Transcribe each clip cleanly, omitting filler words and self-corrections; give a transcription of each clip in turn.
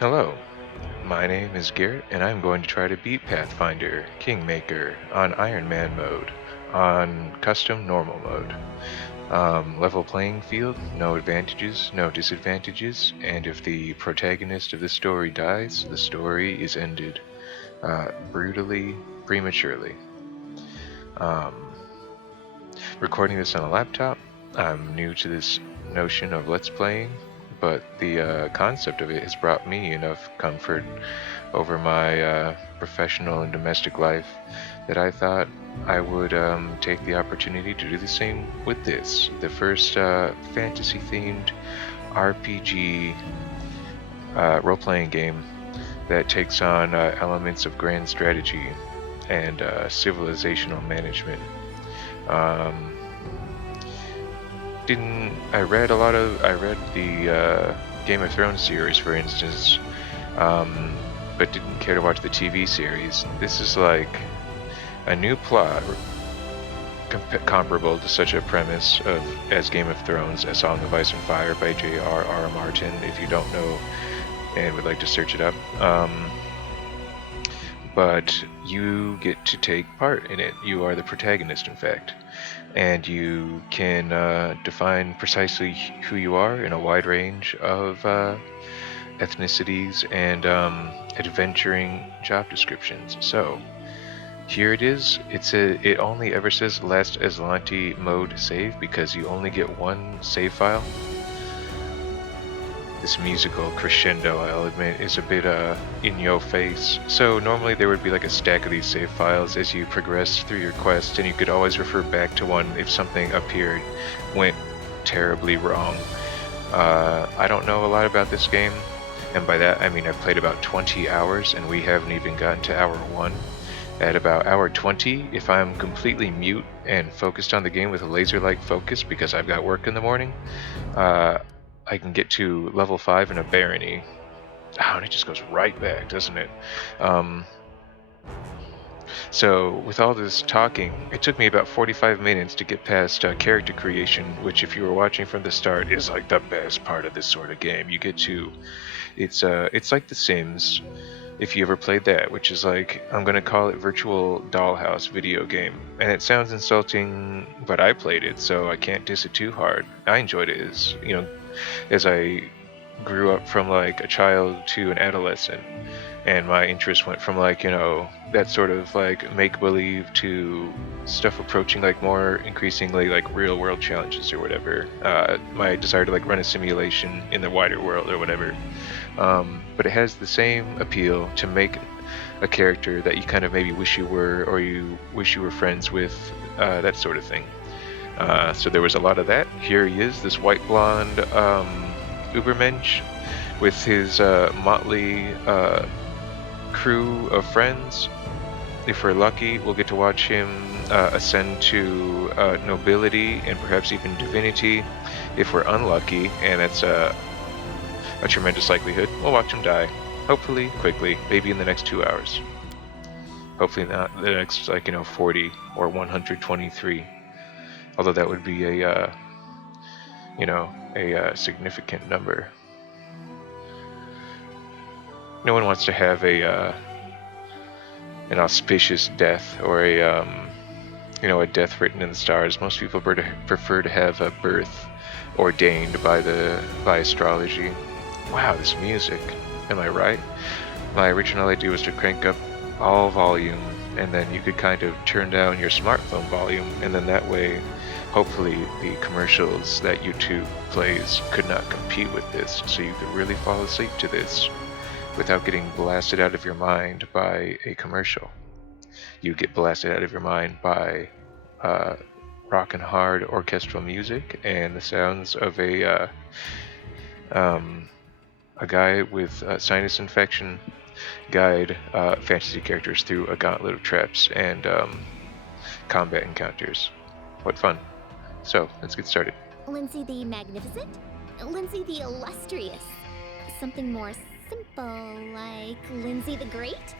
Hello, my name is Garrett, and I'm going to try to beat Pathfinder Kingmaker on Ironman mode, on custom normal mode. Level playing field, no advantages, no disadvantages, and if the protagonist of the story dies, the story is ended brutally, prematurely. Um, Recording this on a laptop, I'm new to this notion of let's playing, but the concept of it has brought me enough comfort over my professional and domestic life that I thought I would take the opportunity to do the same with this. The first fantasy themed RPG role playing game that takes on elements of grand strategy and civilizational management. Um, didn't I read the Game of Thrones series, for instance, but didn't care to watch the TV series. This is like a new plot comparable to such a premise of as Game of Thrones, A Song of Ice and Fire by J.R.R. Martin. If you don't know and would like to search it up, but you get to take part in it. You are the protagonist, in fact, and you can define precisely who you are in a wide range of ethnicities and adventuring job descriptions. So here it is. It only ever says last Aslanti mode save because you only get one save file. This musical crescendo, I'll admit, is a bit in your face. So normally there would be like a stack of these save files as you progress through your quest, and you could always refer back to one if something appeared went terribly wrong. I don't know a lot about this game, and by that I mean I've played about 20 hours and we haven't even gotten to hour 1. At about hour 20, if I'm completely mute and focused on the game with a laser-like focus because I've got work in the morning, I can get to level 5 in a barony. Oh, and it just goes right back, doesn't it? So with all this talking, it took me about 45 minutes to get past character creation, which if you were watching from the start is like the best part of this sort of game. You get to, it's like The Sims, if you ever played that, which is like, I'm gonna call it virtual dollhouse video game. And it sounds insulting, but I played it, so I can't diss it too hard. I enjoyed it as I grew up from like a child to an adolescent, and my interest went from like that sort of like make believe to stuff approaching like more increasingly like real world challenges or whatever. My desire to like run a simulation in the wider world or whatever. But it has the same appeal to make a character that you kind of maybe wish you were, or you wish you were friends with, that sort of thing. So there was a lot of that. Here he is, this white blonde Ubermensch with his motley crew of friends. If we're lucky, we'll get to watch him ascend to nobility and perhaps even divinity. If we're unlucky, and it's a tremendous likelihood, we'll watch him die. Hopefully quickly, maybe in the next 2 hours. Hopefully not the next 40 or 123. Although that would be a significant number. No one wants to have an auspicious death or a death written in the stars. Most people prefer to have a birth ordained by astrology. Wow, this music. Am I right? My original idea was to crank up all volume, and then you could kind of turn down your smartphone volume, and then that way, hopefully, the commercials that YouTube plays could not compete with this, so you could really fall asleep to this without getting blasted out of your mind by a commercial. You get blasted out of your mind by rock and hard orchestral music and the sounds of a guy with sinus infection guide fantasy characters through a gauntlet of traps and combat encounters. What fun. So, let's get started. Linzi the Magnificent? Linzi the Illustrious? Something more simple, like Linzi the Great?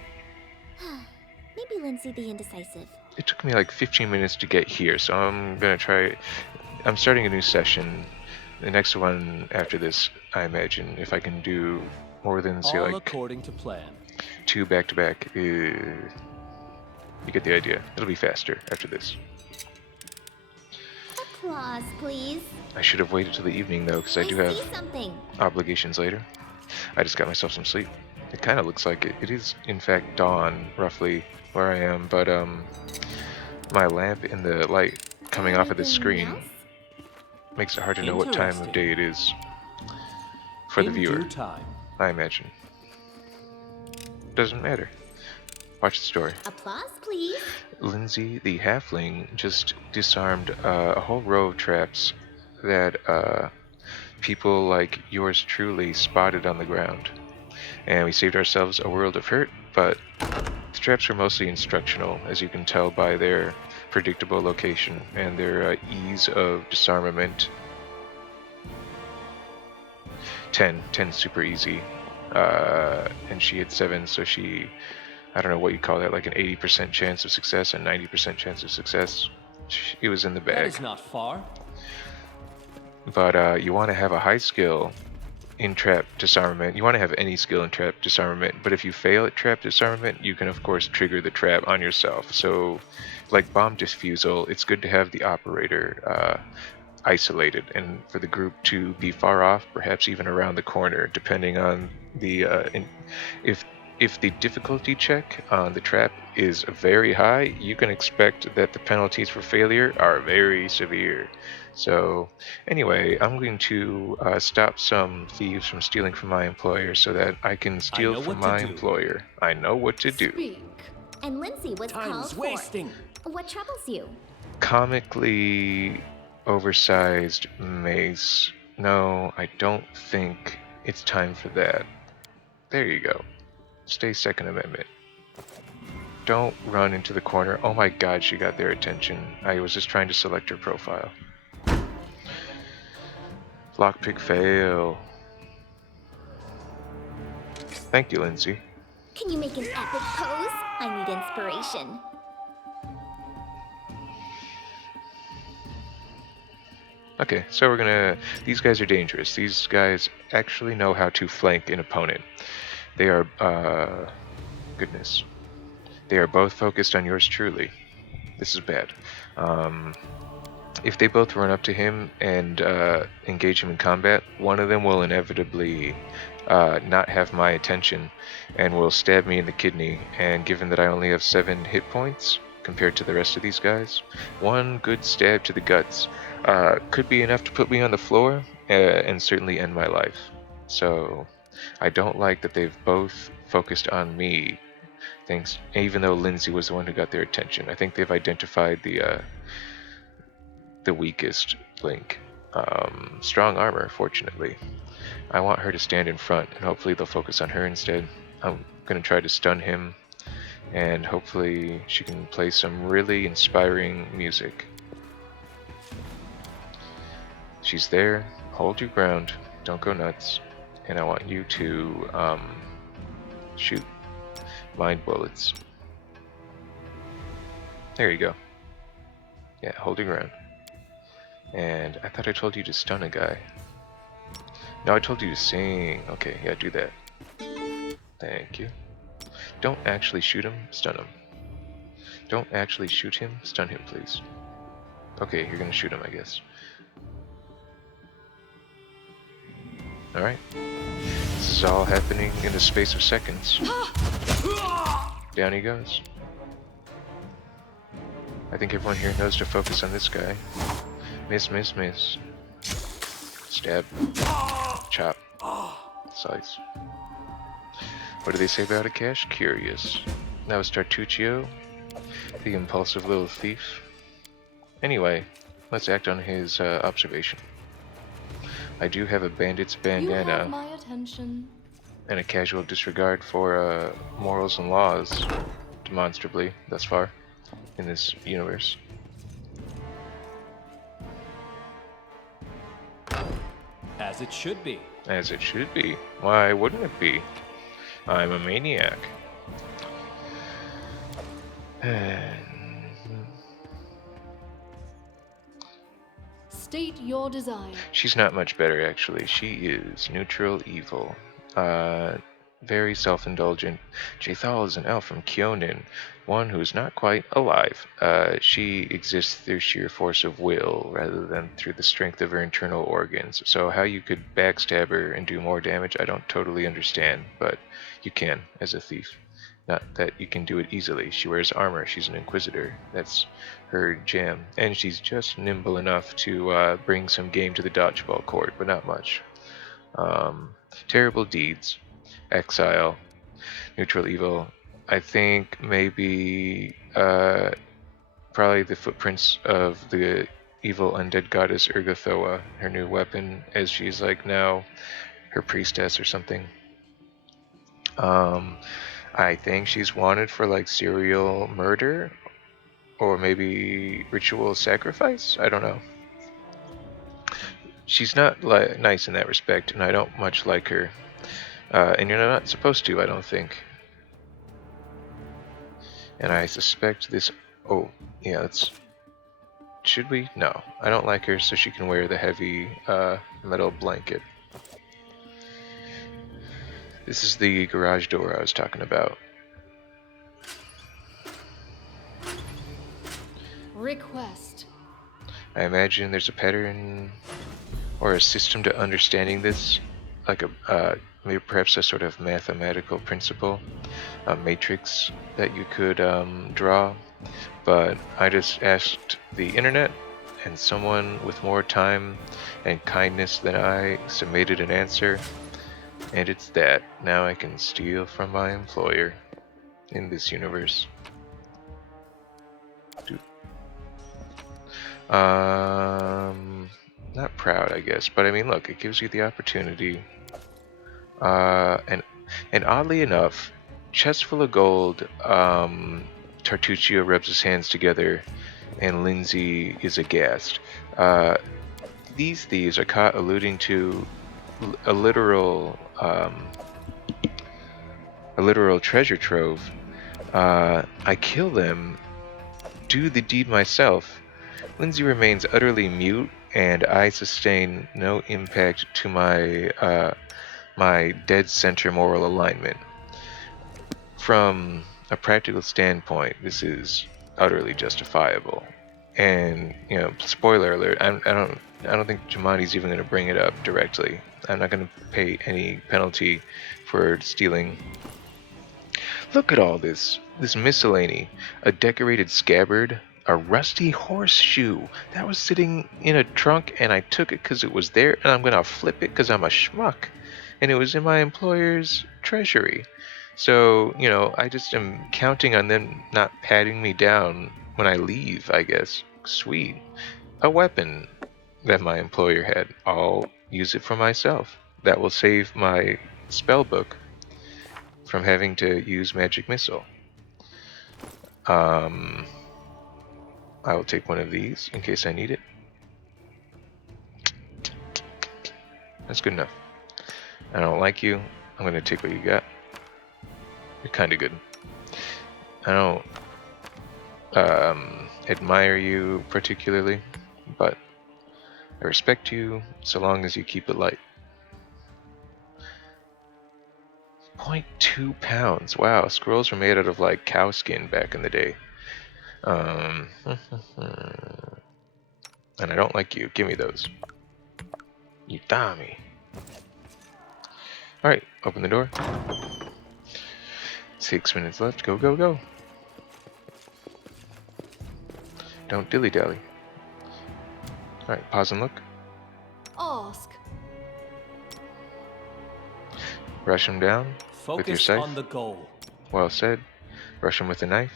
Maybe Linzi the Indecisive. It took me like 15 minutes to get here, so I'm gonna try. I'm starting a new session The next one after this, I imagine, if I can do more than, say, All like according to plan. 2 back-to-back, you get the idea. It'll be faster after this. Applause, please. I should have waited till the evening, though, because I do have see something. obligations later. I just got myself some sleep. It kind of looks like it. It is, in fact, dawn, roughly, where I am, but my lamp and the light coming off of this Anything screen else? makes it hard to know what time of day it is for the viewer, In due time. I imagine. Doesn't matter. Watch the story. Applause, please. Linzi, the halfling, just disarmed a whole row of traps that people like yours truly spotted on the ground. And we saved ourselves a world of hurt, but the traps are mostly instructional, as you can tell by their predictable location and their ease of disarmament. 10 super easy. And she had 7, so she, I don't know what you call that, like an 80% chance of success and 90% chance of success. It was in the bag. That is not far. But you want to have a high skill in trap disarmament. You want to have any skill in trap disarmament, but if you fail at trap disarmament, you can of course trigger the trap on yourself. So, like bomb disfusal, it's good to have the operator isolated and for the group to be far off, perhaps even around the corner, depending on the if the difficulty check on the trap is very high, you can expect that the penalties for failure are very severe. So anyway, I'm going to stop some thieves from stealing from my employer so that I can steal from my employer. I know what to do. Speak. And Linzi was Time's called wasting. for. What troubles you? Comically oversized mace. No, I don't think it's time for that. There you go. Stay Second Amendment. Don't run into the corner. Oh my god, she got their attention. I was just trying to select her profile. Lockpick fail. Thank you, Linzi. Can you make an epic pose? I need inspiration. Okay, so we're gonna... These guys are dangerous. These guys actually know how to flank an opponent. They are, goodness. They are both focused on yours truly. This is bad. If they both run up to him and engage him in combat, one of them will inevitably not have my attention and will stab me in the kidney. And given that I only have 7 hit points compared to the rest of these guys, one good stab to the guts could be enough to put me on the floor and certainly end my life. So I don't like that they've both focused on me. Thanks, even though Linzi was the one who got their attention. I think they've identified the weakest link. Strong armor, fortunately. I want her to stand in front, and hopefully they'll focus on her instead. I'm gonna try to stun him, and hopefully she can play some really inspiring music. She's there. Hold your ground. Don't go nuts. And I want you to shoot mind bullets. There you go. Yeah, hold your ground. And I thought I told you to stun a guy. No, I told you to sing. Okay, yeah, do that. Thank you. Don't actually shoot him, stun him. Don't actually shoot him, stun him, please. Okay, you're gonna shoot him, I guess. Alright. This is all happening in the space of seconds. Down he goes. I think everyone here knows to focus on this guy. Miss, miss, miss. Stab. Chop. Slice. What do they say about a cache? Curious. That was Tartuccio, the impulsive little thief. Anyway, let's act on his observation. I do have a bandit's bandana. You have my attention. And a casual disregard for morals and laws, demonstrably, thus far, in this universe. As it should be. As it should be. Why wouldn't it be? I'm a maniac. State your desire. She's not much better, actually. She is neutral evil. Very self-indulgent. Jathal is an elf from Kyonin, one who is not quite alive. She exists through sheer force of will, rather than through the strength of her internal organs. So how you could backstab her and do more damage, I don't totally understand, but you can, as a thief. Not that you can do it easily. She wears armor. She's an inquisitor. That's her jam. And she's just nimble enough to bring some game to the dodgeball court, but not much. Terrible deeds. Exile. Neutral evil. I think maybe probably the footprints of the evil undead goddess Urgathoa, her new weapon, as she's like now her priestess or something. I think she's wanted for like serial murder or maybe ritual sacrifice. I don't know. She's not nice in that respect, and I don't much like her. And you're not supposed to, I don't think. And I suspect this. Oh, yeah. That's. Should we? No, I don't like her, so she can wear the heavy metal blanket. This is the garage door I was talking about. Request. I imagine there's a pattern or a system to understanding this, like a maybe perhaps a sort of mathematical principle, a matrix that you could draw. But I just asked the internet, and someone with more time and kindness than I submitted an answer, and it's that. Now I can steal from my employer in this universe. Not proud, I guess, but I mean, look, it gives you the opportunity. And oddly enough, chest full of gold. Tartuccio rubs his hands together, and Linzi is aghast. These thieves are caught alluding to a literal treasure trove. I kill them, do the deed myself. Linzi remains utterly mute, and I sustain no impact to my my dead center moral alignment. From a practical standpoint, this is utterly justifiable. And you know, spoiler alert, I don't think Jamani's even going to bring it up directly. I'm not going to pay any penalty for stealing. Look at all this miscellany: a decorated scabbard, a rusty horseshoe that was sitting in a trunk, and I took it because it was there, and I'm gonna flip it because I'm a schmuck, and it was in my employer's treasury. So, you know, I just am counting on them not patting me down when I leave, I guess. Sweet. A weapon that my employer had. I'll use it for myself. That will save my spell book from having to use magic missile. I will take one of these in case I need it. That's good enough. I don't like you. I'm gonna take what you got. You're kinda good. I don't admire you particularly, but I respect you so long as you keep it light. 0.2 pounds. Wow, scrolls were made out of like cow skin back in the day. And I don't like you. Give me those. You dummy. Alright, open the door. 6 minutes left. Go, go, go. Don't dilly-dally. Alright, pause and look. Ask. Rush him down with your Focus scythe. on the goal. Well said. Rush him with a knife.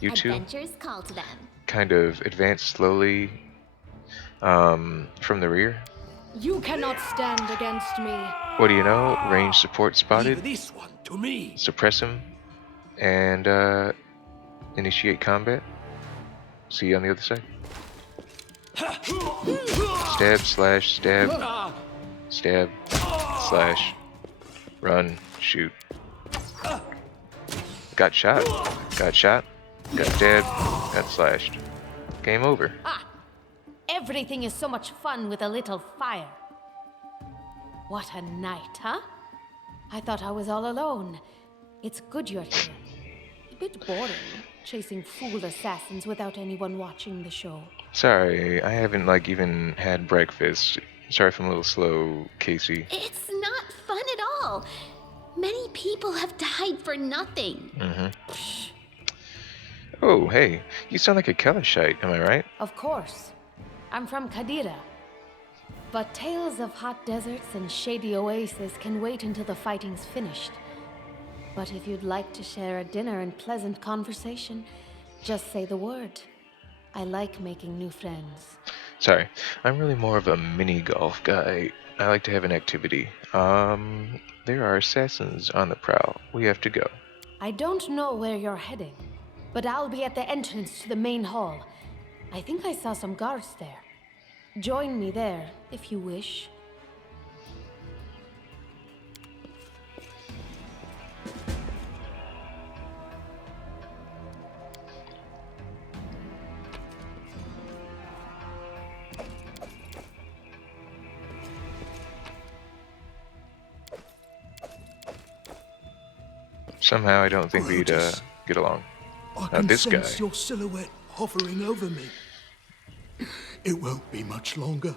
You two Adventures call to them. kind of advance slowly from the rear. You cannot stand against me. What do you know? Range support spotted. Leave this one to me. Suppress him and initiate combat. See you on the other side. Stab, slash, stab, stab, slash, run, shoot. Got shot, got stabbed, got slashed. Game over. Everything is so much fun with a little fire. What a night, huh? I thought I was all alone. It's good you're here. A bit boring, chasing fool assassins without anyone watching the show. Sorry, I haven't like even had breakfast. Sorry if I'm a little slow, Casey. It's not fun at all. Many people have died for nothing. Oh, hey, you sound like a Kelishite, am I right? Of course. I'm from Kadira. But tales of hot deserts and shady oases can wait until the fighting's finished. But if you'd like to share a dinner and pleasant conversation, just say the word. I like making new friends. Sorry, I'm really more of a mini golf guy. I like to have an activity. There are assassins on the prowl. We have to go. I don't know where you're heading, but I'll be at the entrance to the main hall. I think I saw some guards there. Join me there, if you wish. Somehow I don't think we'd get along. I Now can this guy. sense your silhouette hovering over me. It won't be much longer.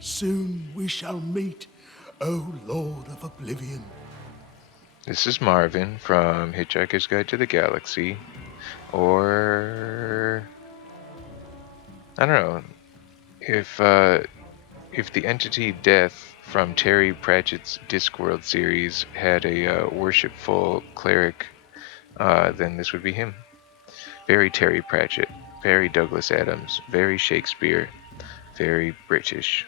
Soon we shall meet, O Lord of Oblivion. This is Marvin from Hitchhiker's Guide to the Galaxy. Or I don't know. If the entity Death from Terry Pratchett's Discworld series had a worshipful cleric, then this would be him. Very Terry Pratchett, very Douglas Adams, very Shakespeare, very British.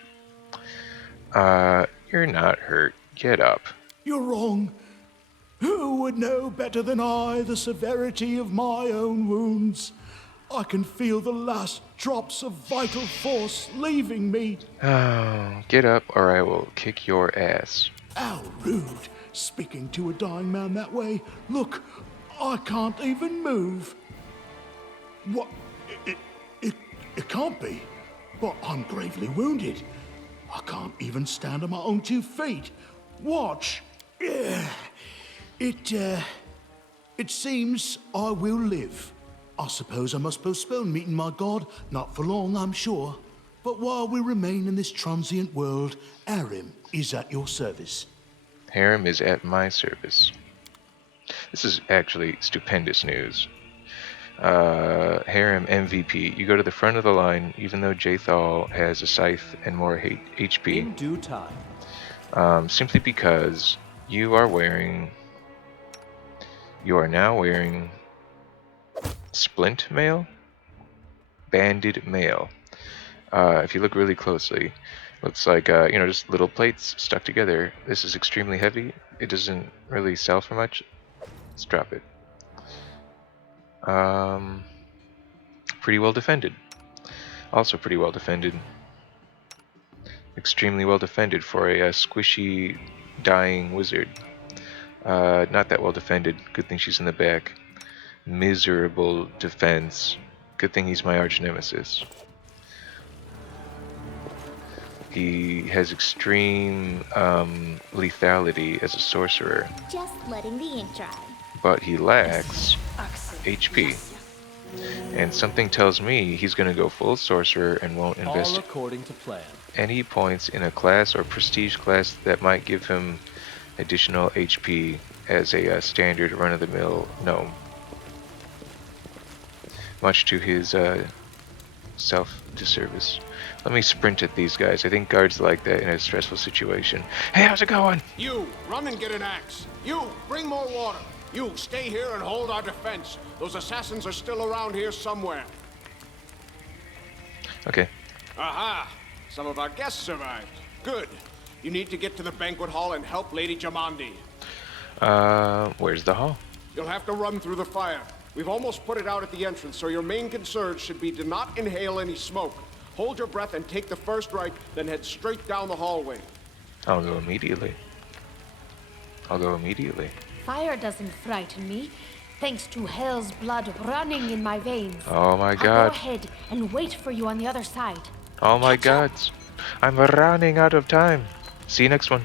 You're not hurt. Get up. You're wrong. Who would know better than I the severity of my own wounds? I can feel the last drops of vital force leaving me. Oh, get up or I will kick your ass. How rude, speaking to a dying man that way. Look, I can't even move. What? It can't be. But I'm gravely wounded. I can't even stand on my own 2 feet. Watch. It seems I will live. I suppose I must postpone meeting my god. Not for long, I'm sure. But while we remain in this transient world, Harrim is at your service. Harrim is at my service. This is actually stupendous news. Harrim MVP. You go to the front of the line, even though Jathal has a scythe and more HP. In due time. Simply because you are now wearing splint mail? Banded mail. If you look really closely, looks like, just little plates stuck together. This is extremely heavy. It doesn't really sell for much. Let's drop it. Pretty well defended. Also pretty well defended. Extremely well defended for a squishy, dying wizard. Not that well defended. Good thing she's in the back. Miserable defense. Good thing he's my arch nemesis. He has extreme lethality as a sorcerer, Just letting the ink dry. but he lacks HP. And something tells me he's going to go full sorcerer and won't All invest according to plan. any points in a class or prestige class that might give him additional HP as a standard run-of-the-mill gnome. Much to his self-disservice. Let me sprint at these guys. I think guards like that in a stressful situation. Hey, how's it going? You, run and get an axe. You, bring more water. You, stay here and hold our defense. Those assassins are still around here somewhere. Okay. Aha! Some of our guests survived. Good. You need to get to the banquet hall and help Lady Jamandi. Where's the hall? You'll have to run through the fire. We've almost put it out at the entrance, so your main concern should be to not inhale any smoke. Hold your breath and take the first right, then head straight down the hallway. I'll go immediately. Fire doesn't frighten me, thanks to hell's blood running in my veins. Oh my I'll god. go ahead and wait for you on the other side. Oh my Catch up. gods. I'm running out of time. See you next one.